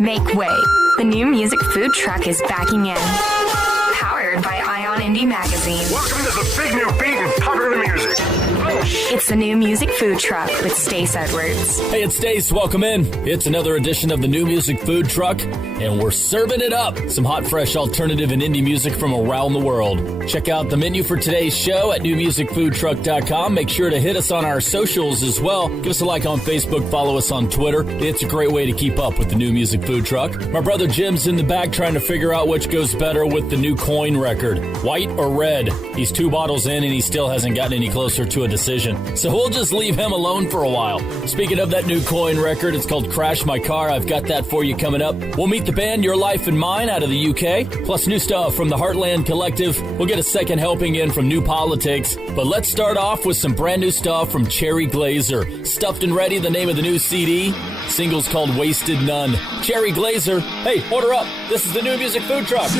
Make way. The new music food truck is backing in. Powered by by&nbsp magazine. Welcome to the big new beat and popular music. It's the new music food truck with Stac Edwards. Hey, it's Stace. Welcome in. It's another edition of the new music food truck, and we're serving it up. Some hot, fresh, alternative, and indie music from around the world. Check out the menu for today's show at newmusicfoodtruck.com. Make sure to hit us on our socials as well. Give us a like on Facebook. Follow us on Twitter. It's a great way to keep up with the new music food truck. My brother Jim's in the back trying to figure out which goes better with the new coin record, white or red. He's 2 bottles in, and he still hasn't gotten any closer to a decision. So we'll just leave him alone for a while. Speaking of that new coin record, it's called Crash My Car. I've got that for you coming up. We'll meet the band Your Life and Mine out of the UK, plus new stuff from the Heartland Collective. We'll get a second helping in from New Politics. But let's start off with some brand new stuff from Cherry Glazer. Stuffed and Ready, the name of the new CD. Single's called Wasted None. Cherry Glazer, hey, order up. This is the new music food truck.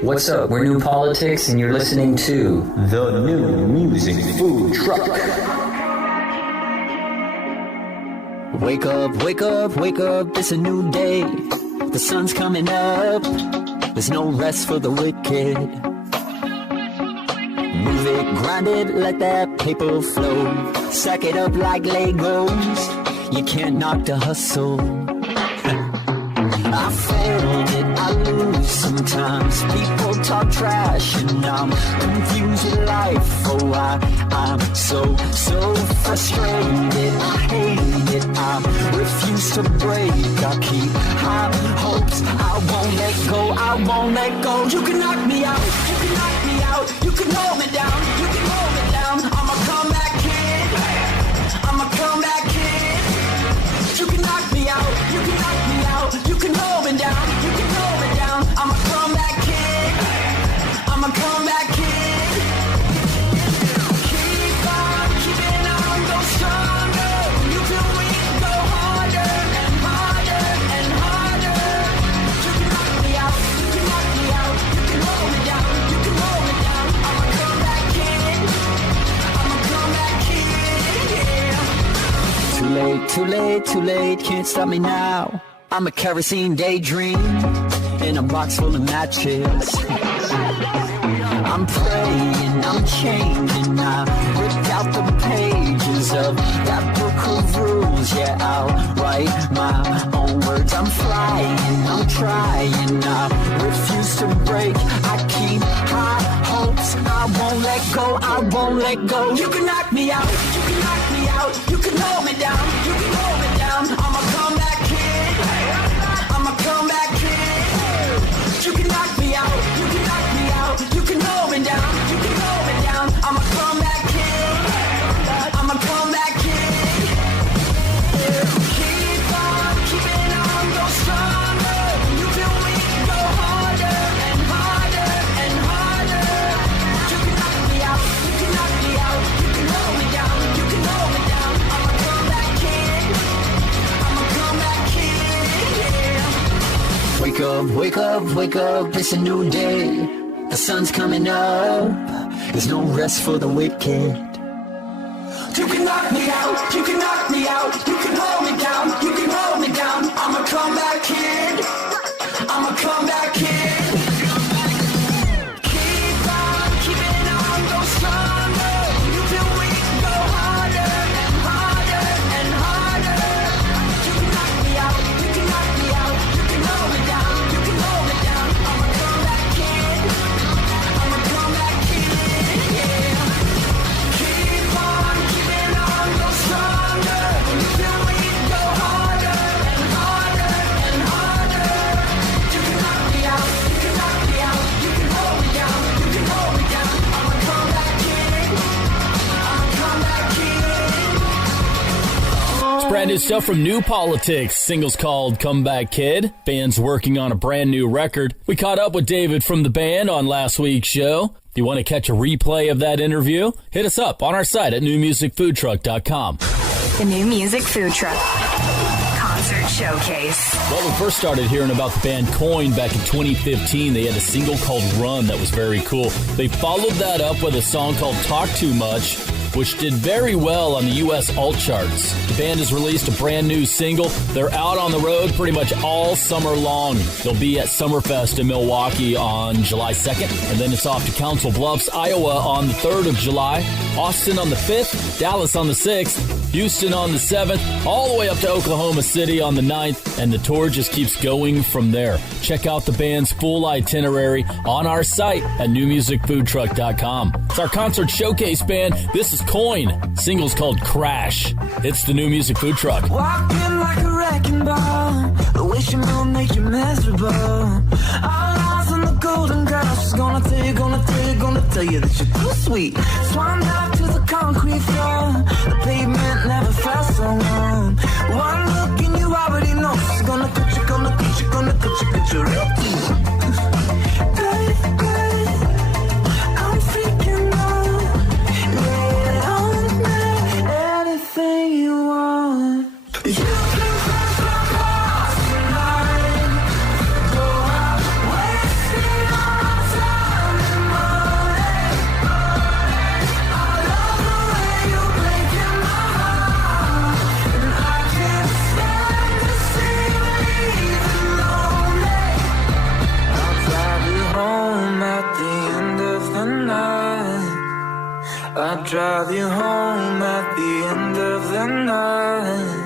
What's up? We're New Politics, and you're listening to the New Music Food Truck. Wake up, wake up, wake up, it's a new day. The sun's coming up, there's no rest for the wicked. Move it, grind it, let that paper flow. Sack it up like Legos, you can't knock the hustle. I failed it, I lose sometimes. People talk trash and I'm confused with life. Oh, I'm so frustrated. I hate it, I refuse to break. I keep high hopes, I won't let go. You can knock me out, you can knock me out. You can hold me down, you can too late, can't stop me now. I'm a kerosene daydream in a box full of matches. I'm praying, I'm changing, I ripped out the pages of that book of rules. Yeah, I'll write my own words. I'm flying, I'm trying, I refuse to break. I keep high hopes, I won't let go, I won't let go. You can knock me out, you can knock me out, you can hold me down, you can hold me down. I'm a comeback kid, I'm a comeback kid. You can knock me out, you can knock me out, you can hold me down, you can hold me down. I'm a comeback kid, I'm a comeback kid. Keep on keeping on, go stronger. You feel me, go harder and harder and harder. You can knock me out, you can knock me out, you can hold me down, you can hold me down. I'm a comeback kid, I'm a comeback kid, yeah. Wake up, wake up, wake up, it's a new day. The sun's coming up, there's no rest for the wicked. You can knock me out, you can knock me out, you can hold me down, you can hold me down. I'm a comeback kid, I'm a comeback kid. Keep on keeping on, go stronger. You feel weak, go harder and harder and harder. You can knock me out, you can knock me out, you can hold me down, you can hold me down. I'm a comeback kid, I'm a comeback kid, yeah. Keep on keeping on, go stronger. You feel weak, go harder and harder and harder. You can knock me out, you can knock me out, you can hold me down, you can hold me down. I'm a comeback kid, I'm a comeback kid. It's brand new stuff from New Politics. Single's called Comeback Kid. Band's working on a brand new record. We caught up with David from the band on last week's show. If you want to catch a replay of that interview, hit us up on our site at newmusicfoodtruck.com. The New Music Food Truck Concert Showcase. Well, we first started hearing about the band Coin back in 2015. They had a single called Run that was very cool. They followed that up with a song called Talk Too Much, which did very well on the U.S. alt charts. The band has released a brand new single. They're out on the road pretty much all summer long. They'll be at Summerfest in Milwaukee on July 2nd, and then it's off to Council Bluffs, Iowa on the 3rd of July, Austin on the 5th, Dallas on the 6th, Houston on the 7th, all the way up to Oklahoma City on the 9th, and the tour just keeps going from there. Check out the band's full itinerary on our site at newmusicfoodtruck.com. It's our concert showcase band. This is Coin. Single's called Crash. It's the New Music Food Truck. Walking like a wrecking ball, wishing will make you miserable. All eyes on the golden girl, she's gonna tell you that you're too sweet. Swan dive to the concrete floor, the pavement never felt so warm. One look and you already know she's gonna cut you real deep. I'm freaking out. Yeah, on me, anything you want. You can crash my car tonight. Go out, wasting our time and money. I love the way you're breaking my heart, and I can't stand to see you leaving lonely. I'll drive you home at the end of the night. I'll drive you home at the end of the night.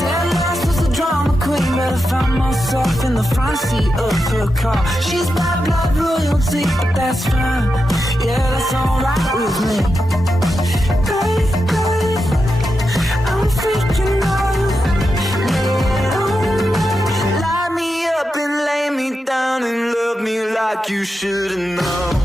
Dead last was a drama queen, but I found myself in the front seat of her car. She's bad blood royalty, but that's fine. Yeah, that's alright with me. Baby, I'm freaking out. Yeah, light me up and lay me down and love me like you should've known.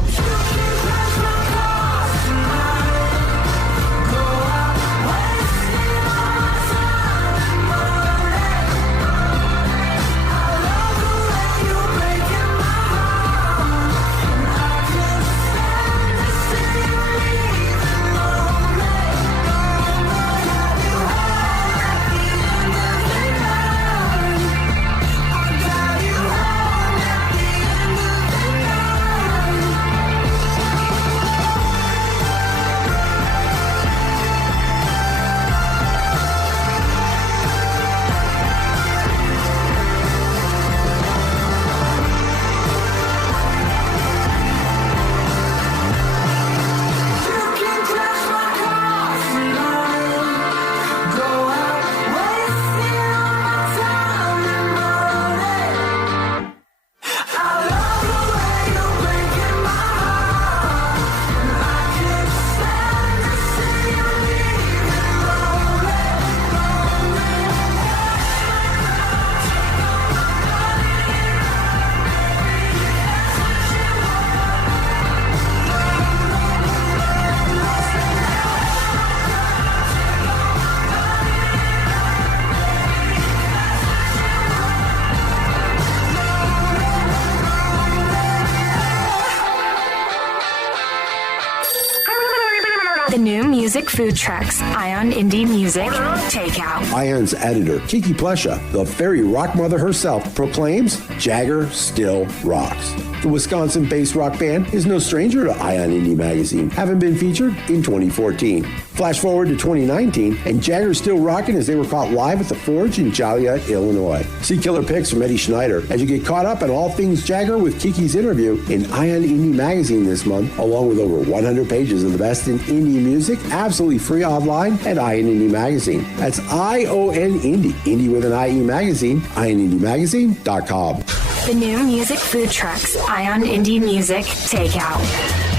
The new music food trucks, Ion Indie Music, Takeout. Ion's editor, Kiki Plesha, the fairy rock mother herself, proclaims Jagger still rocks. The Wisconsin-based rock band is no stranger to Ion Indie Magazine, having been featured in 2014. Flash forward to 2019, and Jagger's still rocking as they were caught live at the Forge in Joliet, Illinois. See killer pics from Eddie Schneider as you get caught up on all things Jagger with Kiki's interview in Ion Indie Magazine this month, along with over 100 pages of the best in indie music, absolutely free online at Ion Indie Magazine. That's ION Indie, Indie with an IE Magazine, IonIndieMagazine.com. The new music food trucks, Ion Indie Music, Takeout.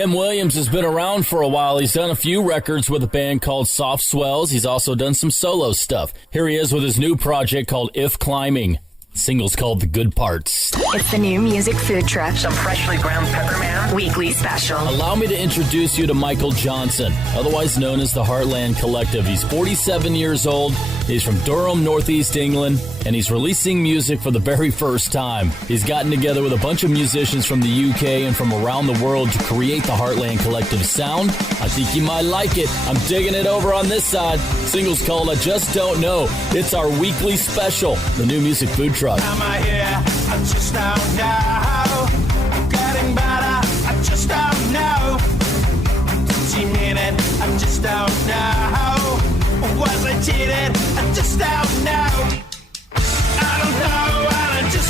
Tim Williams has been around for a while. He's done a few records with a band called Soft Swells. He's also done some solo stuff. Here he is with his new project called If Climbing. The single's called The Good Parts. It's the new music food truck, Some freshly ground pepperman. weekly special. Allow me to introduce you to Michael Johnson, otherwise known as the Heartland Collective. He's 47 years old. He's from Durham, Northeast England, and he's releasing music for the very first time. He's gotten together with a bunch of musicians from the UK and from around the world to create the Heartland Collective sound. I think you might like it. I'm digging it over on this side. Single's called I Just Don't Know. It's our weekly special, the new music food truck. Am I here? I just don't know. I'm getting better. I just don't know.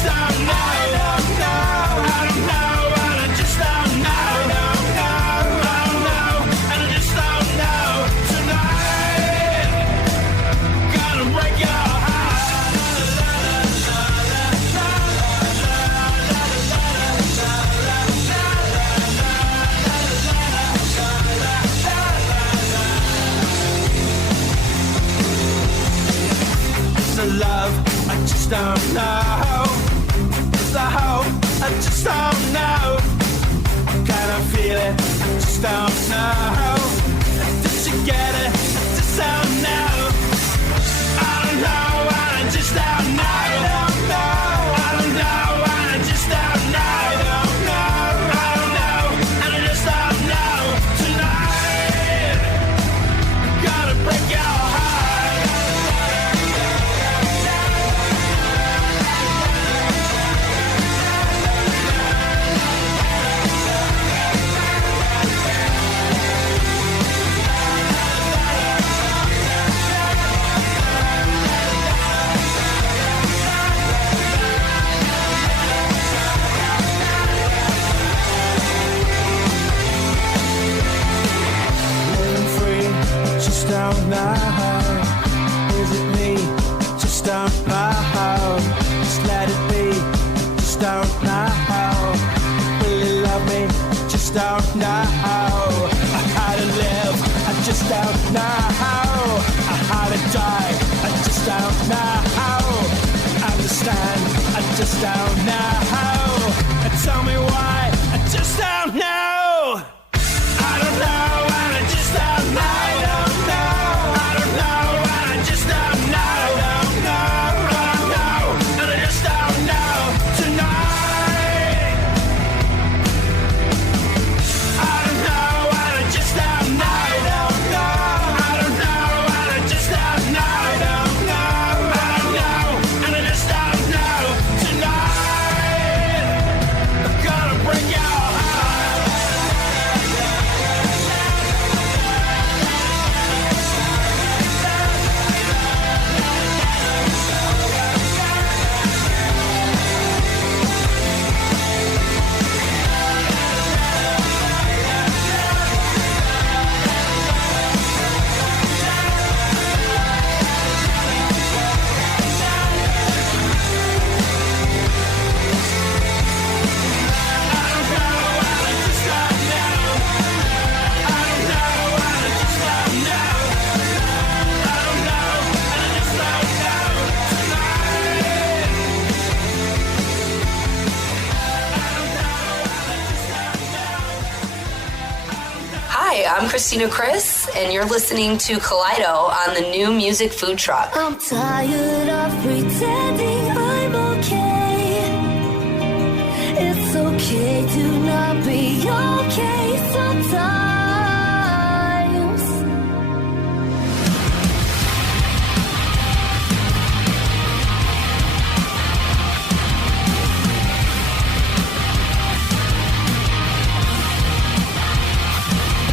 just don't know. I don't know, and I just don't know. I don't know, and I just don't know. Tonight, gonna break your heart. It's a love I just don't know. It's a hope I just don't know. Can I feel it? I just don't know. Did you get it? I just don't know. I don't know, and I just don't know. I don't know, and I just don't know. I don't know, and I just don't know. Tonight, gotta break your heart. Living free, just don't know. Is it me? Just don't know. Just let it be. Just don't know. Will you love me? Just don't know. How to live? I just don't know. How to die? I just don't know. Understand? I just don't know. Tell me why? I just don't know. I don't know, and I just don't know. I don't know, and I just don't know. I don't know, and I just don't know. Tonight, I don't know, and I just don't know. I don't know, and I just don't know. I don't know, and I just don't know. Tonight, I'm gonna break your heart. Hi, I'm Christina Chris, and you're listening to Kaleido on the New Music Food Truck. I'm tired of pretending I'm okay. It's okay to not be okay sometimes.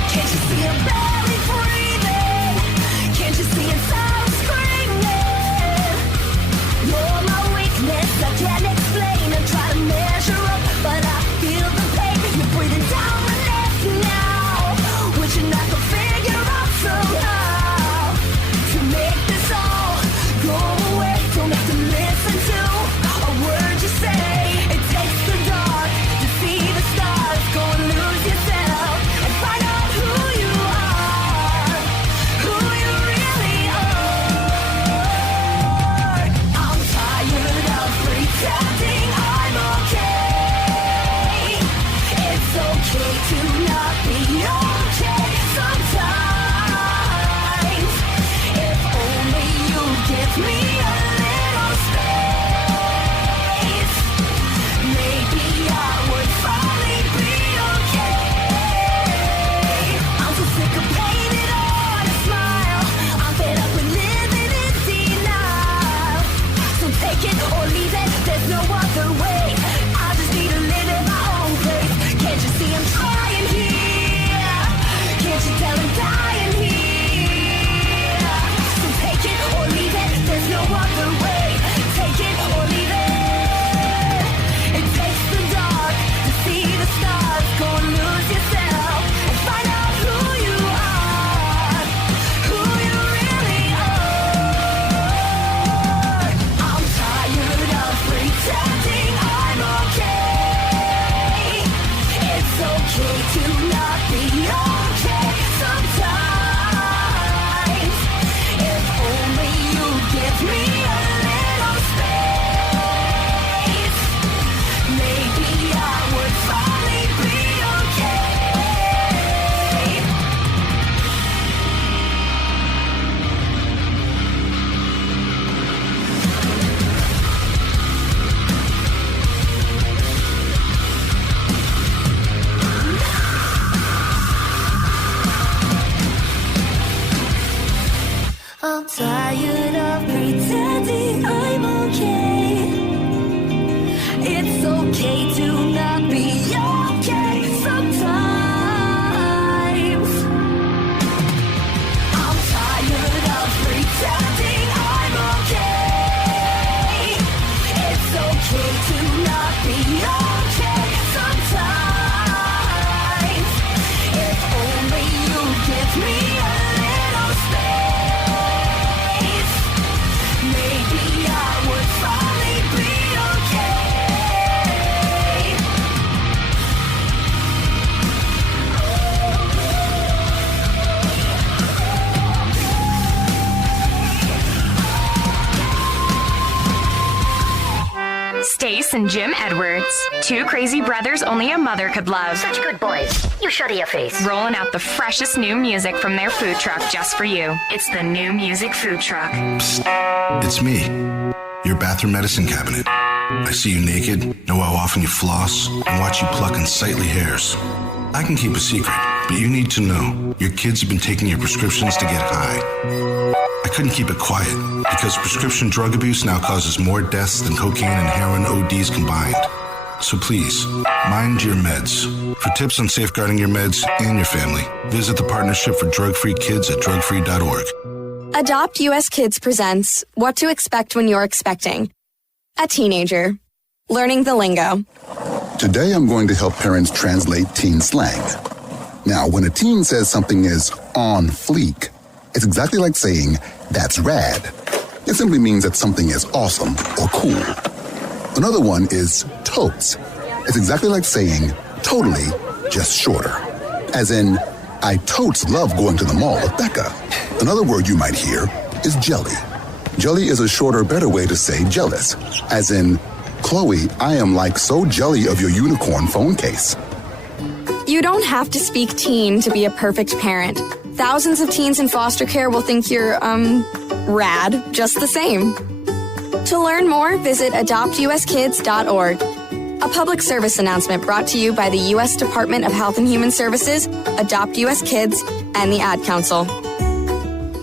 Can't you see I'm barely breathing? Can't you see it's all screaming? You're my weakness, I can't explain. I try to measure up, but I feel the pain. You're breathing down my neck now, wishing I could figure out somehow to make this all go away. Don't have to listen to a word you say. It takes the dark to see the stars. Go and lose yourself and find out who you are, who you really are. I'm tired of pretending I'm okay. It's okay to not be okay sometimes. If only you give me a little space, maybe I would finally be okay. I'm so sick of painting on a smile. I'm fed up with living in denial. So take it or leave it, there's no other way. I just need to live in my own place. Can't you see I'm trying and Jim Edwards. Two crazy brothers only a mother could love. Such good boys. You shut your face. Rolling out the freshest new music from their food truck just for you. It's the New Music Food Truck. Psst. It's me, your bathroom medicine cabinet. I see you naked, know how often you floss, and watch you pluck unsightly hairs. I can keep a secret, but you need to know your kids have been taking your prescriptions to get high. I couldn't keep it quiet because prescription drug abuse now causes more deaths than cocaine and heroin ODs combined. So please, mind your meds. For tips on safeguarding your meds and your family, visit the Partnership for Drug-Free Kids at drugfree.org. Adopt US Kids presents What to Expect When You're Expecting. A teenager. Learning the lingo. Today I'm going to help parents translate teen slang. Now, when a teen says something is on fleek, it's exactly like saying, that's rad. It simply means that something is awesome or cool. Another one is totes. It's exactly like saying, totally, just shorter. As in, I totes love going to the mall with Becca. Another word you might hear is jelly. Jelly is a shorter, better way to say jealous. As in, Chloe, I am like so jelly of your unicorn phone case. You don't have to speak teen to be a perfect parent. Thousands of teens in foster care will think you're, rad just the same. To learn more, visit adoptuskids.org. A public service announcement brought to you by the U.S. Department of Health and Human Services, Adopt U.S. Kids, and the Ad Council.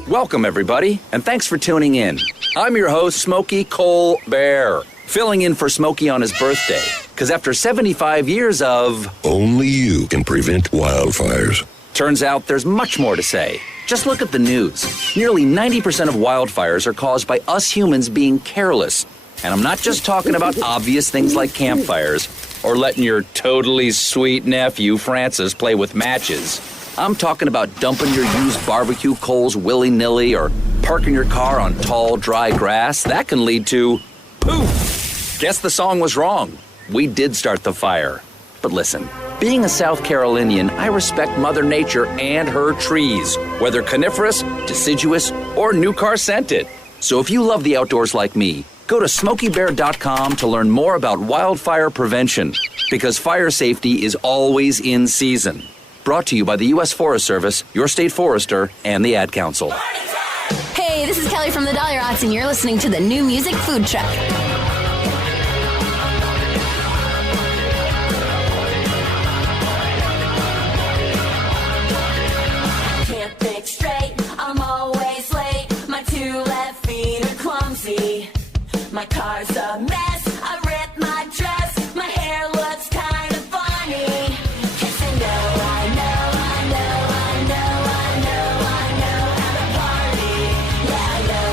Welcome, everybody, and thanks for tuning in. I'm your host, Smokey Colbert, filling in for Smokey on his birthday, because after 75 years of... Only you can prevent wildfires. Turns out there's much more to say. Just look at the news. Nearly 90% of wildfires are caused by us humans being careless. And I'm not just talking about obvious things like campfires or letting your totally sweet nephew, Francis, play with matches. I'm talking about dumping your used barbecue coals willy-nilly or parking your car on tall, dry grass. That can lead to poof. Guess the song was wrong. We did start the fire. But listen, being a South Carolinian, I respect Mother Nature and her trees, whether coniferous, deciduous, or new car scented. So if you love the outdoors like me, go to SmokeyBear.com to learn more about wildfire prevention, because fire safety is always in season. Brought to you by the U.S. Forest Service, your state forester, and the Ad Council. Hey, this is Kelly from the Dolly Rots, and you're listening to the New Music Food Truck. Can't think straight, I'm always late. My two left feet are clumsy. My car's a mess, I ripped my dress. My hair looks kind of funny. Kids say no, I know how to party. Yeah, I know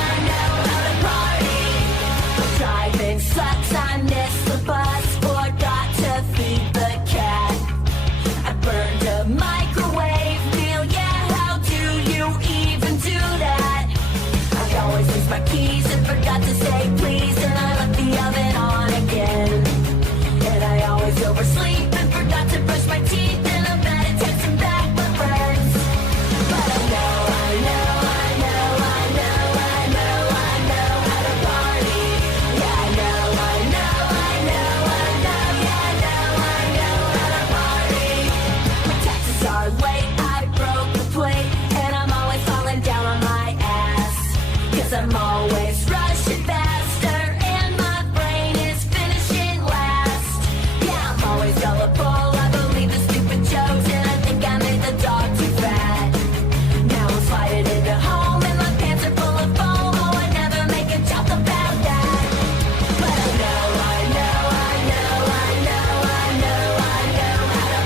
how to party. Driving sucks, I missed the bus, forgot to feed the cat. I burned a microwave meal, yeah, how do you even do that? I always lose my keys and forgot to say please, and I left the oven on again. And I always oversleep and forgot to brush my teeth, and I'm bad at texting back my friends. But I know how to party. Yeah, I know how to party. My taxes are late, I broke the plate, and I'm always falling down on my ass. 'Cause I'm always rushing faster, and my brain is finishing last. Yeah, I'm always gullible, I believe the stupid jokes, and I think I made the dog too fat. Now I'm sliding into home, and my pants are full of foam. Oh, I never make a joke about that. But I know how to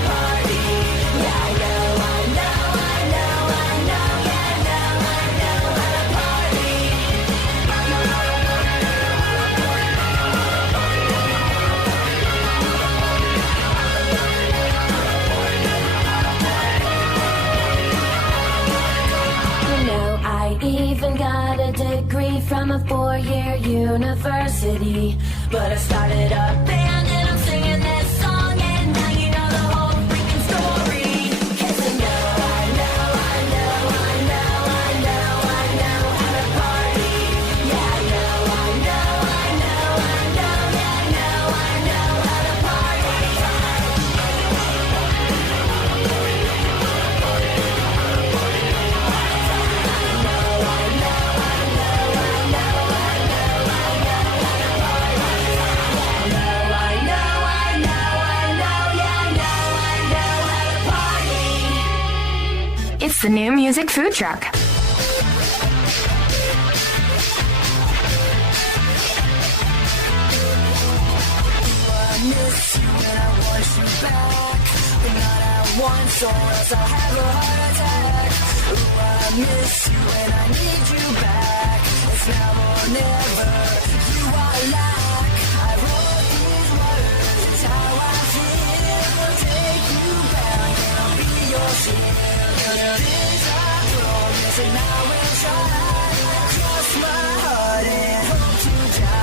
party. Yeah, I know how to party. You know, I even got a degree from a 4-year university. But I started a band and I'm singing this song, and now you know the whole freaking story. 'Cause I know how to party. Yeah, I know how It's the New Music Food Truck. Once or else I'll have a heart attack. Ooh, I miss you and I need you back. It's now or never, you are lack. I wrote these words, it's how I feel. Take you back and I'll be your shield. This I promise and I will try. Cross my heart and hope to die.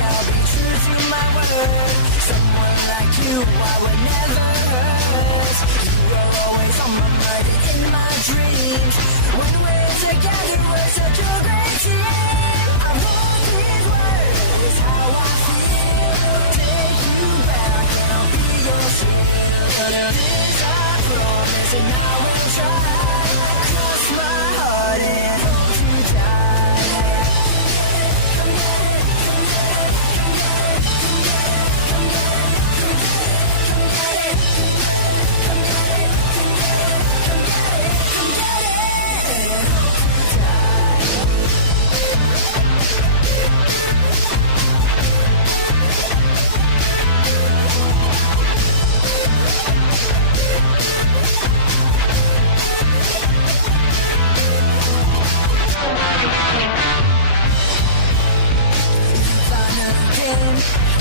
I'll be true to my word. Someone like you I would never hurt. You are always on my mind in my dreams. When we're together we're such a great team. I wrote these words, it's how I feel. Take you back and I'll be your shield. This I promise and I will try. Cross my heart and hope to die.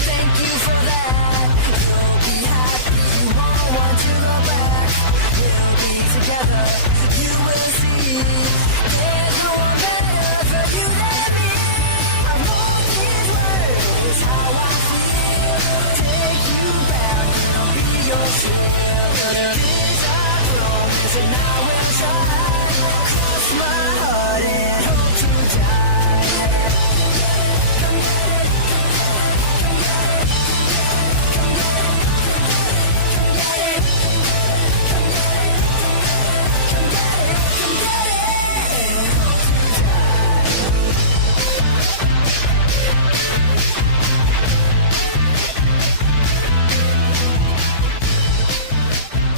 Thank you for that. You'll be happy, you won't want to go back. We'll be together, you will see. There's no one better for you than me. I wrote these words, how I feel. Take you back and I'll be your shield. This I promise and I will try. Cross my heart and hope to die.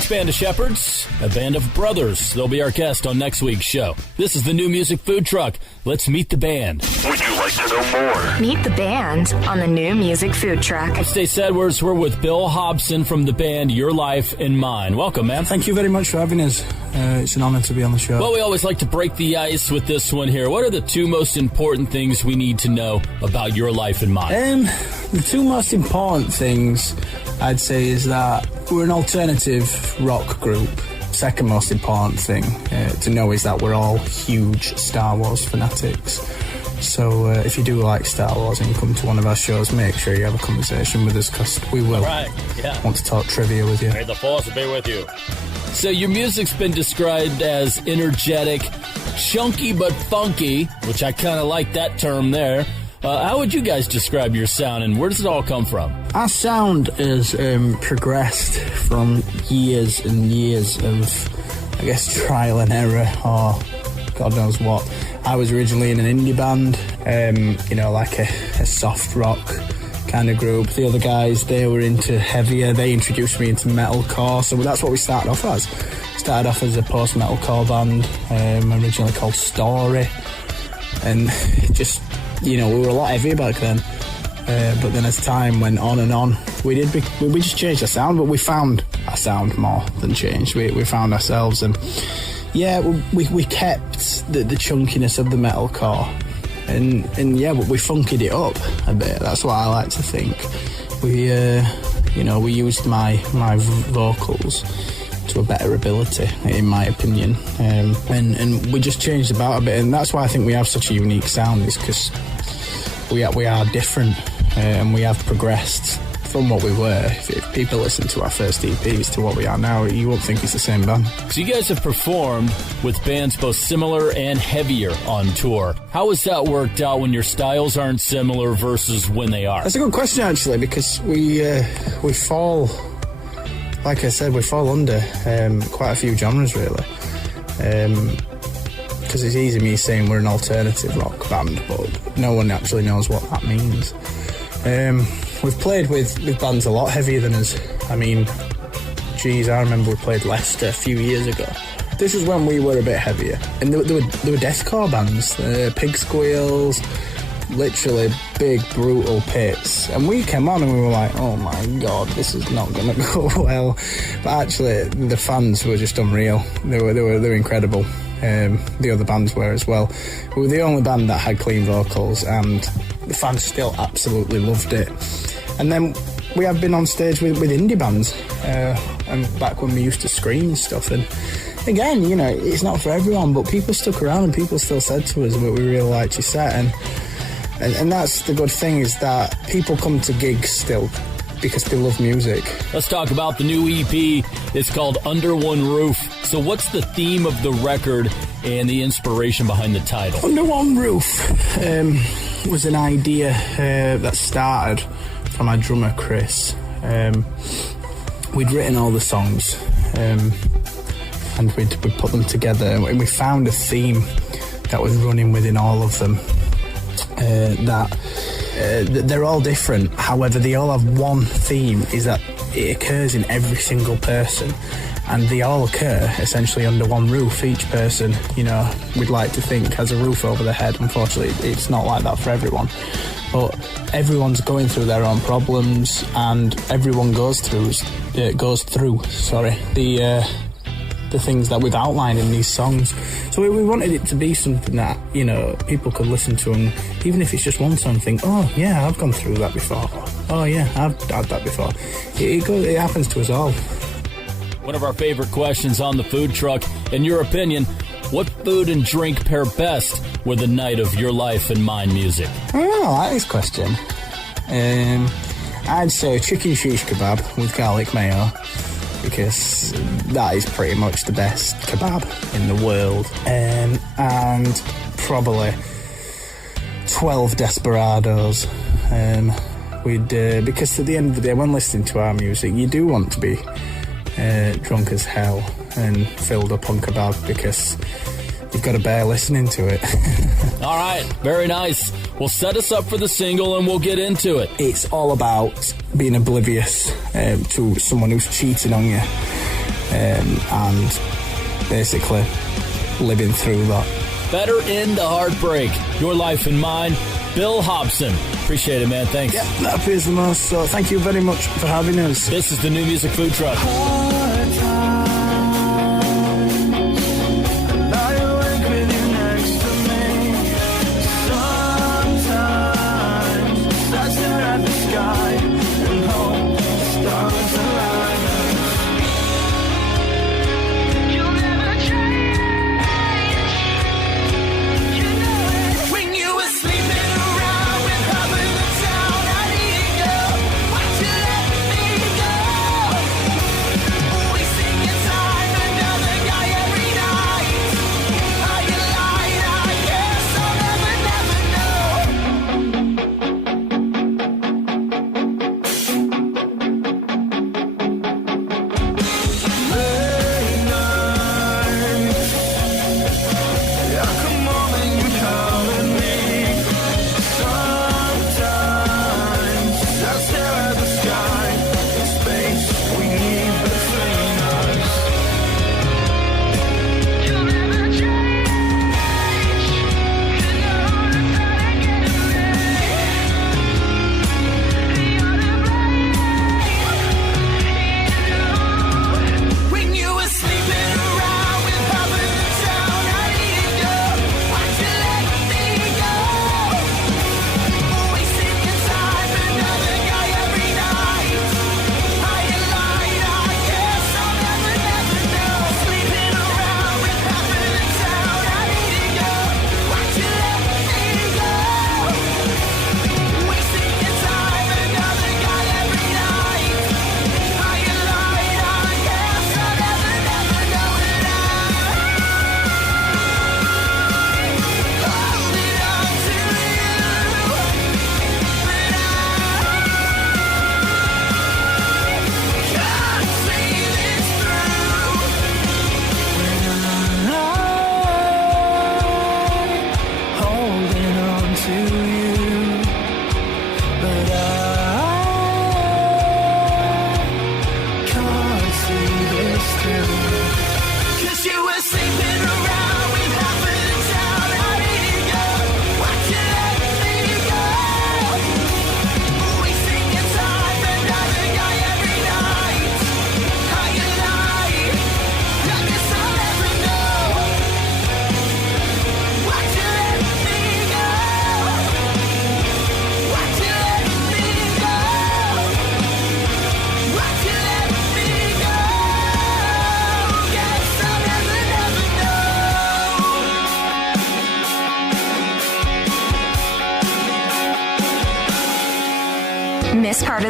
Band of Shepherds, a band of brothers. They'll be our guest on next week's show. This is the New Music Food Truck. Let's meet the band. Would you like to know more? Meet the band on the New Music Food Truck. I'm Stac Edwards. We're with Bill Hobson from the band Your Life and Mine. Welcome, man. Thank you very much for having us. It's an honor to be on the show. Well, we always like to break the ice with this one here. What are the two most important things we need to know about Your Life and Mine? The two most important things I'd say is that we're an alternative rock group. Second most important thing to know is that we're all huge Star Wars fanatics. So if you do like Star Wars and you come to one of our shows, make sure you have a conversation with us because we will want to talk trivia with you. May the Force be with you. So your music's been described as energetic, chunky but funky, which I kind of like that term there. How would you guys describe your sound, and where does it all come from? Our sound has progressed from years and years of, I guess, trial and error, or God knows what. I was originally in an indie band, like a soft rock kind of group. The other guys, they were into heavier. They introduced me into metalcore, so that's what we started off as. Started off as a post-metalcore band, originally called Story, and just... we were a lot heavier back then, but then as time went on and on, we just changed our sound, but we found our sound more than changed. We found ourselves, and we kept the chunkiness of the metalcore, but we funkied it up a bit. That's what I like to think. We used my vocals to a better ability, in my opinion, and we just changed about a bit, and that's why I think we have such a unique sound, is because we are different, and we have progressed from what we were. If people listen to our first EPs to what we are now, you won't think it's the same band. So you guys have performed with bands both similar and heavier on tour. How has that worked out when your styles aren't similar versus when they are? That's a good question, actually, because we fall, like I said, we fall under quite a few genres, really. Because it's easy me saying we're an alternative rock band, but no one actually knows what that means. We've played with bands a lot heavier than us. I mean, geez, I remember we played Leicester a few years ago. This was when we were a bit heavier. And there were deathcore bands, Pig Squeals, literally big, brutal pits. And we came on and we were like, oh my God, this is not going to go well. But actually, the fans were just unreal. They were incredible. The other bands were as well. We were the only band that had clean vocals, and the fans still absolutely loved it. And then we have been on stage with indie bands, and back when we used to scream stuff. And again, you know, it's not for everyone, but people stuck around and people still said to us, "But we really liked your set." And that's the good thing, is that people come to gigs still because they love music. Let's talk about the new EP. It's called Under One Roof. So what's the theme of the record and the inspiration behind the title? Under One Roof was an idea that started from our drummer, Chris. We'd written all the songs and we'd put them together, and we found a theme that was running within all of them. That they're all different, however they all have one theme, is that it occurs in every single person, and they all occur essentially under one roof. Each person, you know, we'd like to think has a roof over their head. Unfortunately, it's not like that for everyone, but everyone's going through their own problems, and everyone goes through the things that we've outlined in these songs. So we wanted it to be something that, you know, people could listen to, and even if it's just one song, think, oh yeah, I've gone through that before. Oh yeah, I've had that before. It happens to us all. One of our favorite questions on the food truck. In your opinion, what food and drink pair best with a night of your life and mine music? Oh, I like this question. I'd say chicken shish kebab with garlic mayo, because that is pretty much the best kebab in the world. And probably 12 Desperados. Because at the end of the day, when listening to our music, you do want to be drunk as hell and filled up on kebab, because you've got to bear listening to it. All right, very nice. Well, set us up for the single and we'll get into it. It's all about being oblivious to someone who's cheating on you, and basically living through that. Better End the Heartbreak, Your Life and Mine. Bill Hobson. Appreciate it, man. Thanks. Yeah, that appears the most. So thank you very much for having us. This is the New Music Food Truck.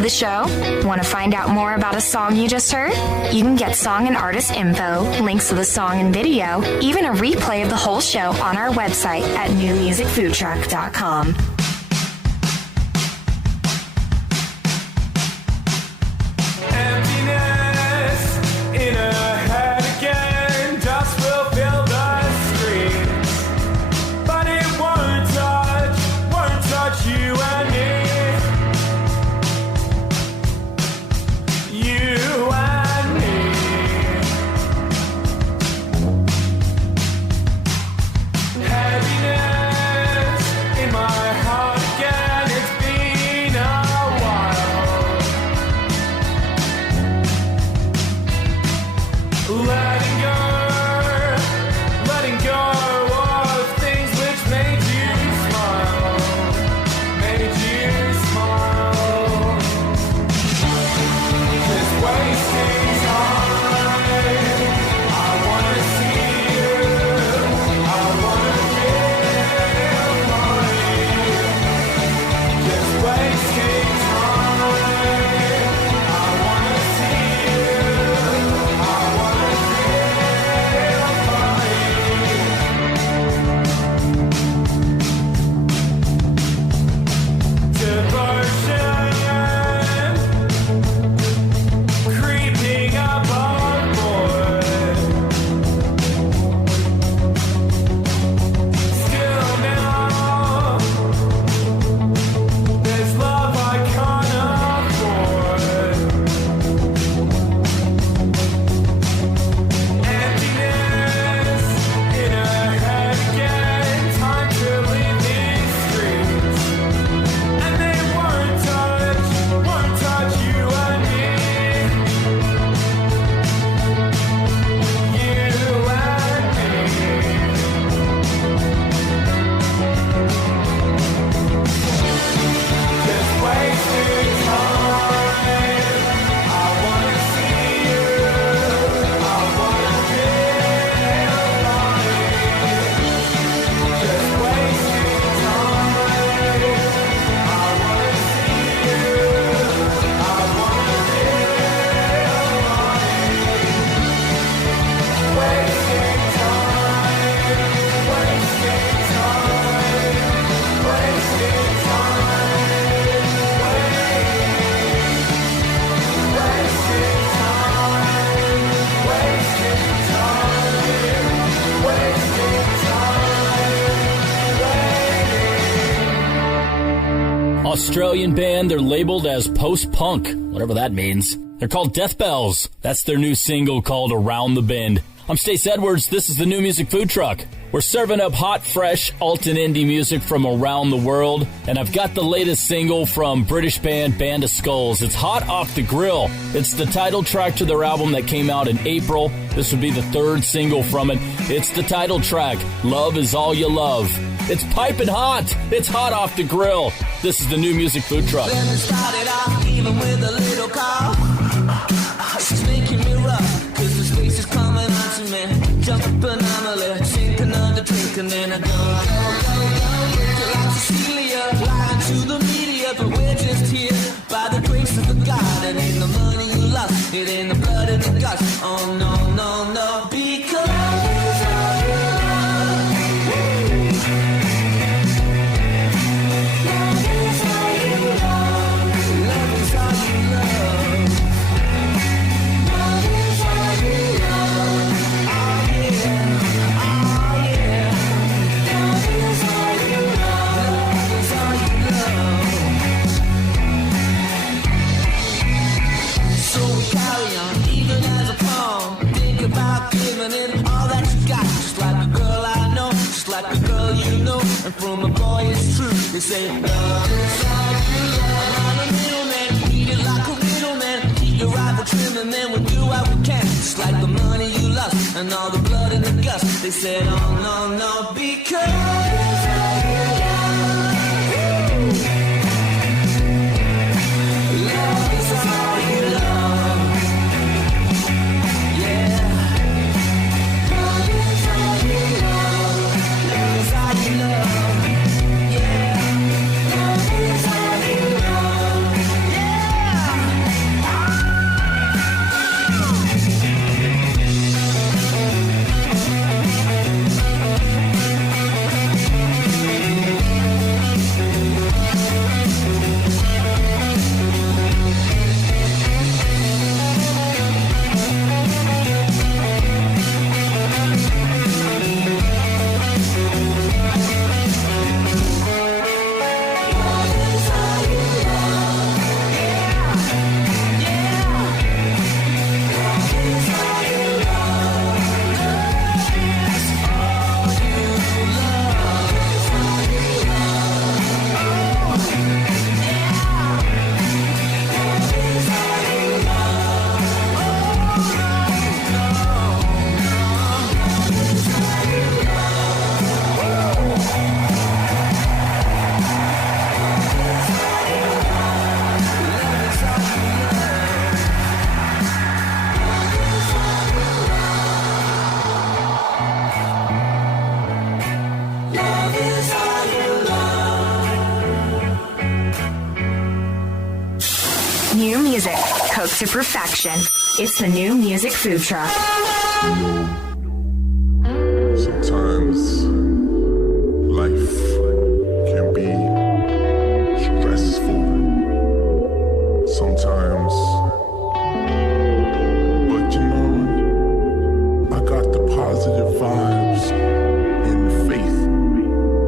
the show? Want to find out more about a song you just heard? You can get song and artist info, links to the song and video, even a replay of the whole show on our website at newmusicfoodtruck.com. Australian band. They're labeled as post-punk, whatever that means. They're called Death Bells. That's their new single called Around the Bend. I'm Stac Edwards. This is the New Music Food Truck. We're serving up hot, fresh, alt and indie music from around the world. And I've got the latest single from British band Band of Skulls. It's Hot Off the Grill. It's the title track to their album that came out in April. This would be the third single from it. It's the title track, Love Is All You Love. It's piping hot. It's hot off the grill. This is the New Music Food Truck. Let me start it off even with a little call. She's making me rough, cause the space is coming on to me. Jumping phenomenally, sink another drink and then I go. Get like Cecilia, lying to the media, but we're just here by the grace of the God. It ain't the money you lost, it ain't the blood in the guts. Oh no, no, no, because love is all you love. Love is all you love. Love is all you love. Love is all you love. Oh yeah, oh yeah. Love is all you love. Love is all you love. So we carry on, even as a poem. Think about giving it all that you got. Just like a girl I know, just like a girl you know. And from a boy it's true. They say love is all you love. I'm a middleman, treat it like a middleman. Keep your rival trim and then we'll do what we can. Just like the money you lost and all the blood in the guts. They said oh no, no, because love is all you love. Love is all you love. Yeah. Love is all you love. Love is all you love. Yeah. Love is all you love. Yeah. New music, cooked to perfection. It's the New Music Food Truck. Sometimes life can be stressful. Sometimes, but you know, I got the positive vibes and faith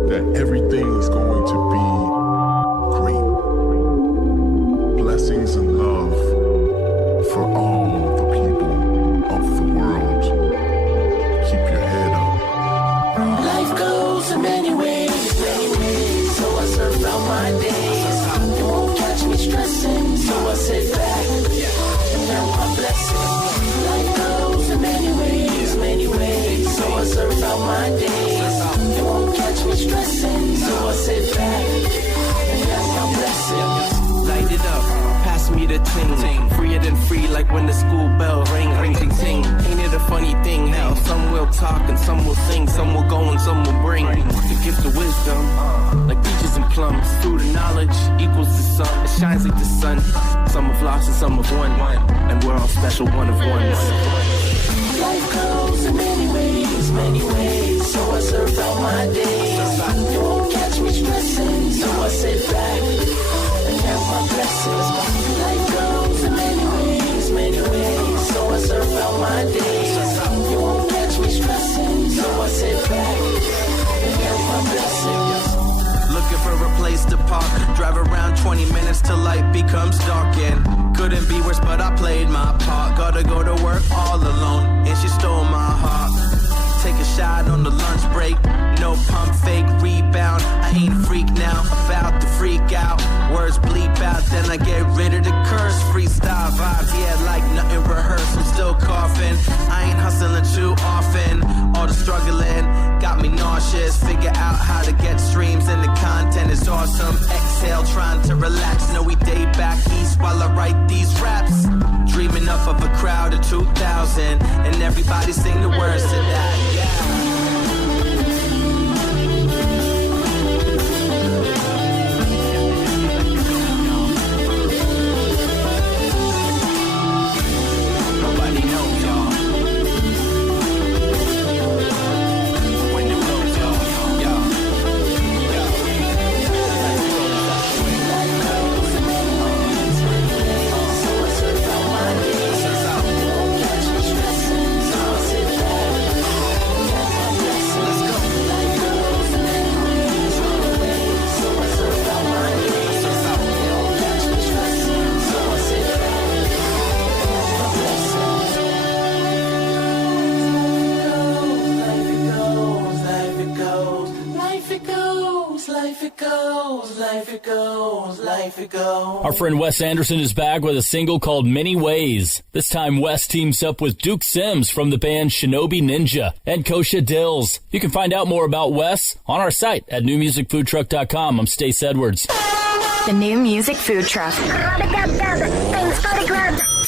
that everything is going to be great. Blessings and love for all the people of the world. Keep your head up. Life goes in many ways, so I surf out my days. You won't catch me stressing, so I sit back and count my blessings. Life goes in many ways, so I surf out my days. You won't catch me stressing, so I sit back and count my blessings. Light it up, pass me the ting. Freer than free, like when the school bell ring, ring, ting, ting. Ain't it a funny thing how some will talk and some will sing, some will go and some will bring the gift of wisdom, like peaches and plums. Fruit of knowledge equals the sun, it shines like the sun. Some have lost and some have won, and we're all special one of ones. Life goes in many ways, so I surf out my days. You won't catch me stressing, so I sit back and count my blessings. Life goes in many ways, so I surf out my days. You won't catch me stressing, so I sit back and count my blessings. Looking for a place to park, drive around 20 minutes till light becomes dark, and couldn't be worse, but I played my part. Gotta go to work all alone, and she stole my heart. Take a shot on the lunch break, no pump fake rebound. I ain't a freak now, about to freak out. Words bleep out, then I get rid of the curse. Freestyle vibes, yeah, like nothing rehearsed. I'm still coughing, I ain't hustling too often. All the struggling got me nauseous. Figure out how to get streams and the content is awesome. Exhale, trying to relax. No, we day back east while I write these raps. Dreaming up of a crowd of 2,000, and everybody sing the words to that. Nobody knows, y'all. When it blows, y'all. Our friend Wes Anderson is back with a single called Many Ways. This time Wes teams up with Duke Sims from the band Shinobi Ninja and Kosha Dills. You can find out more about Wes on our site at newmusicfoodtruck.com. I'm Stac Edwards. The New Music Food Truck.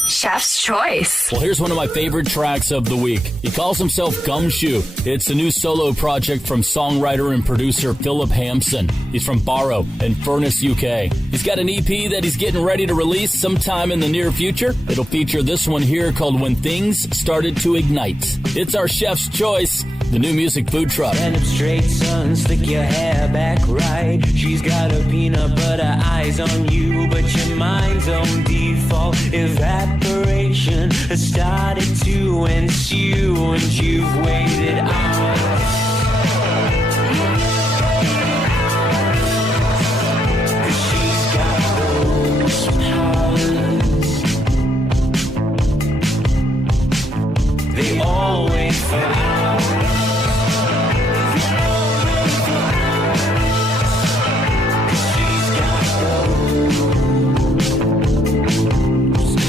Chef's Choice. Well, here's one of my favorite tracks of the week. He calls himself Gumshoe. It's a new solo project from songwriter and producer Philip Hampson. He's from Barrow in Furness, UK. He's got an EP that he's getting ready to release sometime in the near future. It'll feature this one here called When Things Started to Ignite. It's our Chef's Choice, the New Music Food Truck. Stand up straight, son, stick your hair back right. She's got a peanut butter eyes on you, but your mind's on default. Evaporation has started to ensue, and you've waited hours. They all wait for hours. She's got those.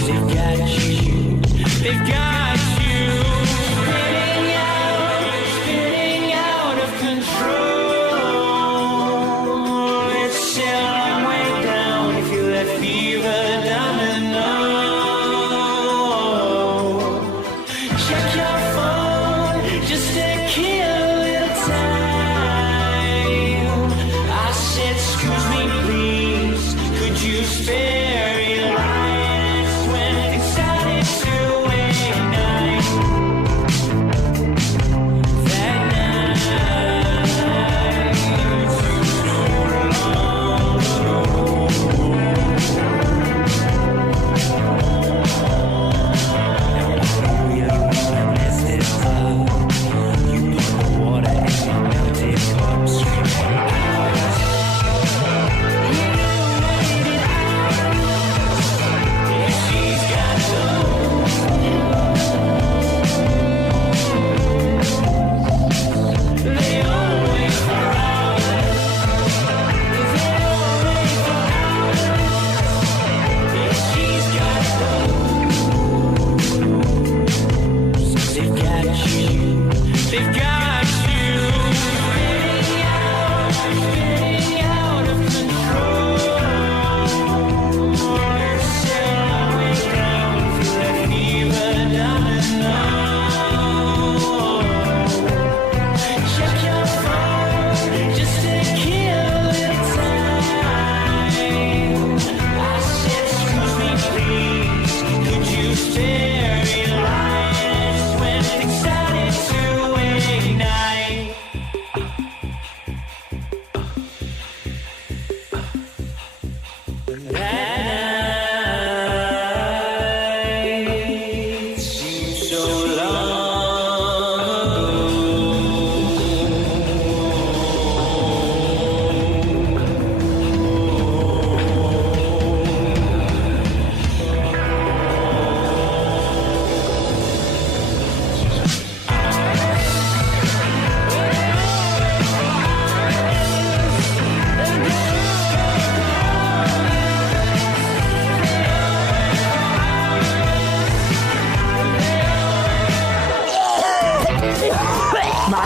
They've got you. They've got you. Spinning out of control. It's still a long way down if you let fever down the nose. Check your phone,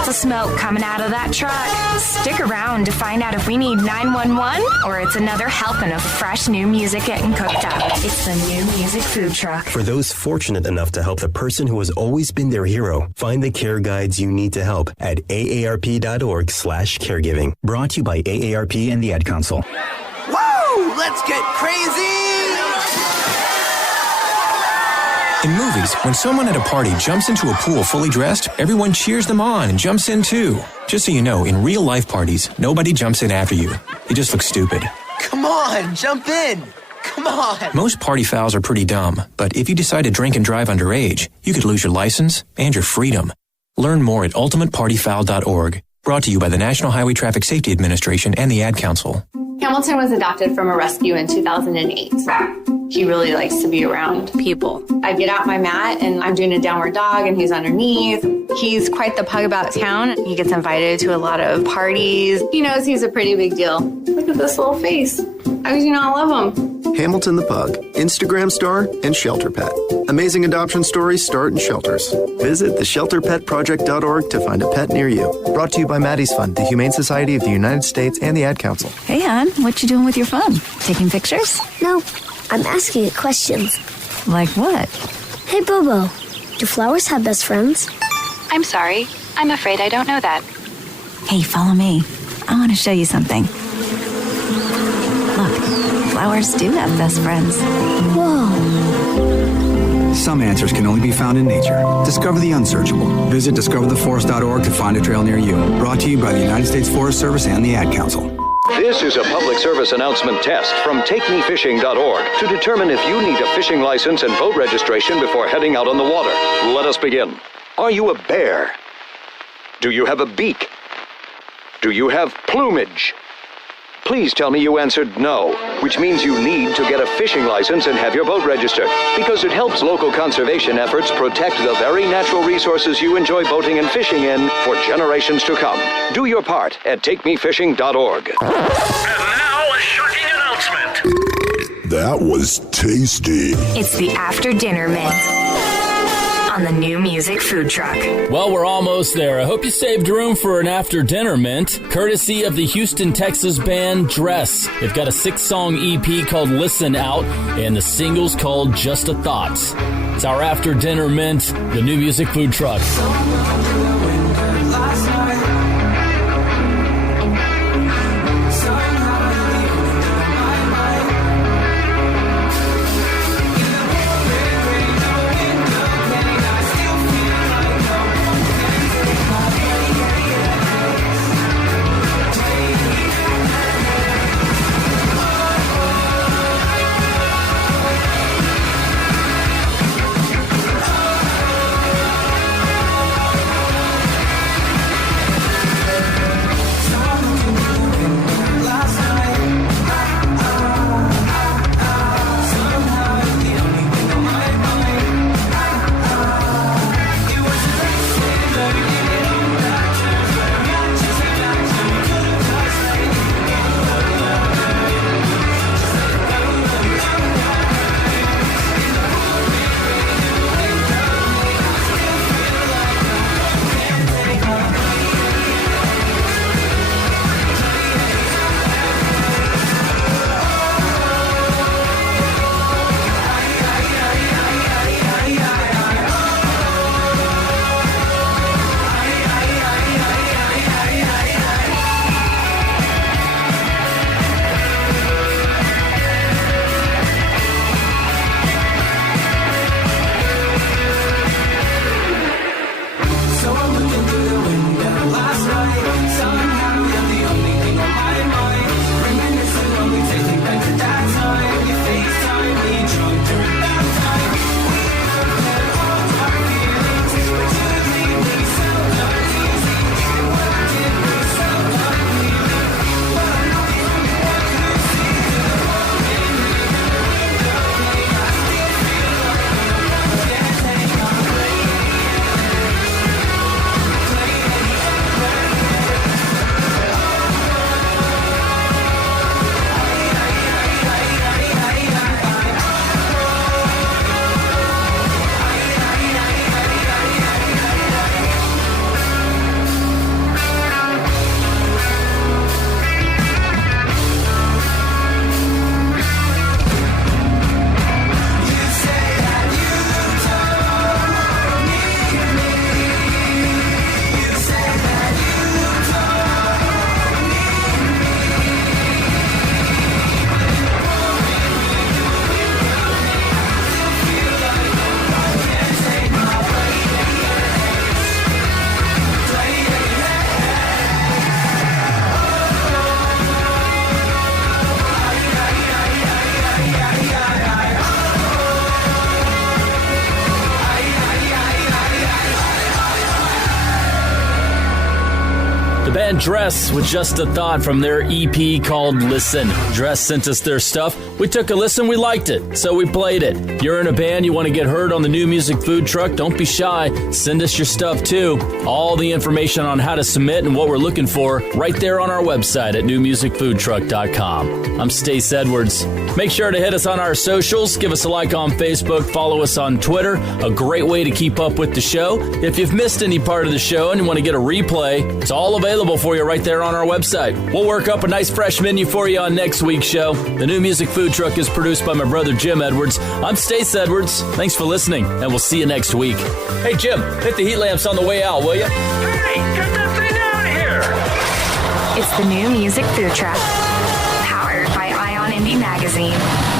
lots of smoke coming out of that truck. Stick around to find out if we need 911 or it's another helping of fresh new music getting cooked up. It's the New Music Food Truck. For those fortunate enough to help the person who has always been their hero, find the care guides you need to help at aarp.org/caregiving. Brought to you by AARP and the Ad Council. Woo! Let's get crazy! In movies, when someone at a party jumps into a pool fully dressed, everyone cheers them on and jumps in too. Just so you know, in real-life parties, nobody jumps in after you. You just look stupid. Come on, jump in! Come on! Most party fouls are pretty dumb, but if you decide to drink and drive underage, you could lose your license and your freedom. Learn more at ultimatepartyfoul.org. Brought to you by the National Highway Traffic Safety Administration and the Ad Council. Hamilton was adopted from a rescue in 2008. He really likes to be around people. I get out my mat and I'm doing a downward dog and he's underneath. He's quite the pug about town. He gets invited to a lot of parties. He knows he's a pretty big deal. Look at this little face. How could you not love him? Hamilton the Pug, Instagram star and shelter pet. Amazing adoption stories start in shelters. Visit theshelterpetproject.org to find a pet near you. Brought to you by Maddie's Fund, the Humane Society of the United States, and the Ad Council. Hey, hon, what you doing with your phone? Taking pictures? No, I'm asking it questions. Like what? Hey, Bobo, do flowers have best friends? I'm sorry. I'm afraid I don't know that. Hey, follow me. I want to show you something. Look, flowers do have best friends. Whoa. Some answers can only be found in nature. Discover the unsearchable. Visit discovertheforest.org to find a trail near you. Brought to you by the United States Forest Service and the Ad Council. This is a public service announcement test from TakeMeFishing.org to determine if you need a fishing license and boat registration before heading out on the water. Let us begin. Are you a bear? Do you have a beak? Do you have plumage? Please tell me you answered no, which means you need to get a fishing license and have your boat registered, because it helps local conservation efforts protect the very natural resources you enjoy boating and fishing in for generations to come. Do your part at TakeMeFishing.org. And now a shocking announcement. That was tasty. It's the After Dinner Mint on the New Music Food Truck. Well, we're almost there. I hope you saved room for an after dinner mint, courtesy of the Houston, Texas band Dress. They've got a 6-song EP called Listen Out, and the single's called Just a Thought. It's our after dinner mint, the New Music Food Truck. The band Dress with Just a Thought from their EP called Listen. Dress sent us their stuff. We took a listen, we liked it, so we played it. You're in a band, you want to get heard on the New Music Food Truck, don't be shy. Send us your stuff too. All the information on how to submit and what we're looking for right there on our website at newmusicfoodtruck.com. I'm Stac Edwards. Make sure to hit us on our socials. Give us a like on Facebook. Follow us on Twitter. A great way to keep up with the show. If you've missed any part of the show and you want to get a replay, it's all available for you right there on our website. We'll work up a nice fresh menu for you on next week's show. The New Music Food Truck is produced by my brother Jim Edwards. I'm Stac Edwards. Thanks for listening, and we'll see you next week. Hey, Jim, hit the heat lamps on the way out, will you? Hey, get that thing out of here! It's the New Music Food Truck, powered by Ion Indie Magazine.